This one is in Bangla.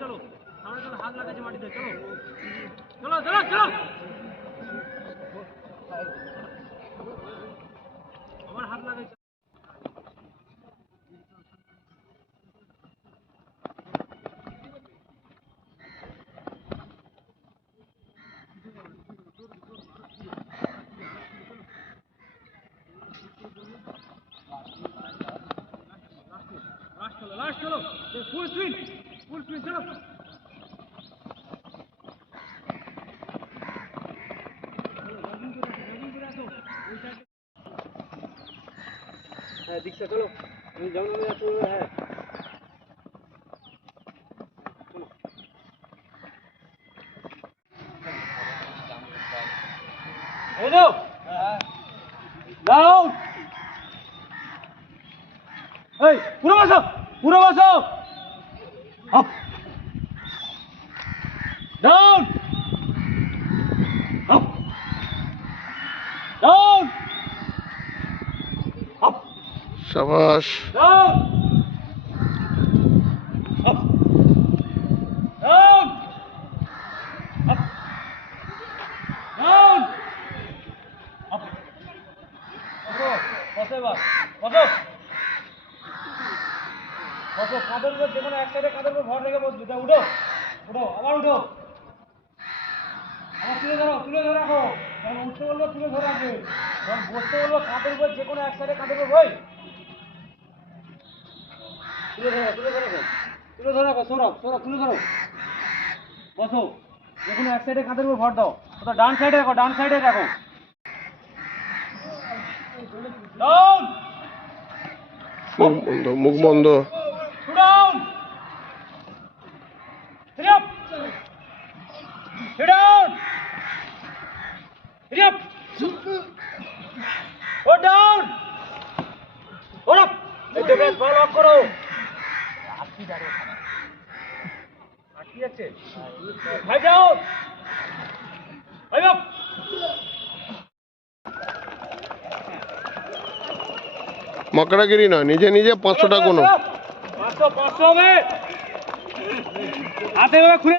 चलो सामने चलो हाथ लगा के माटी दे चलो चलो चलो चलो हमारे हाथ लगे लास्ट चलो फुल स्विंग चलो दीक्षा चलो जंगल में जाते हुए है डाउन पूरा बसो up down up down up शाबाश down up down up down up बसो बसो बसो काঁধের উপর যেকোনো এক সাইডে কাঁধের উপর ভর রেখে বসবি তা উঠো উঠো আবার উঠো আবার তুলে ধরে রাখো যখন উঠতে বলবো তুলে ধরে রাখবে যখন বসতে বলবো কাঁধের উপর যেকোনো এক সাইডে কাঁধের উপর ভাই তুলে ধরে রাখো সৌরভ তুলে ধরো বসো যেকোনো এক সাইডে কাঁধের উপর ভর দাও ওটা ডান সাইডে রাখো ডাউন মুখ বন্ধ down hit up hit down hit up go down hold up এই ব্যাট বল অফ করো আটটি দাঁড়িয়ে আটটি আছে ভাই ডাউন ভাই আপ মকড়াগিরি না নিজে নিজে 500 টাকা কোনো 500 में आते हुए खुले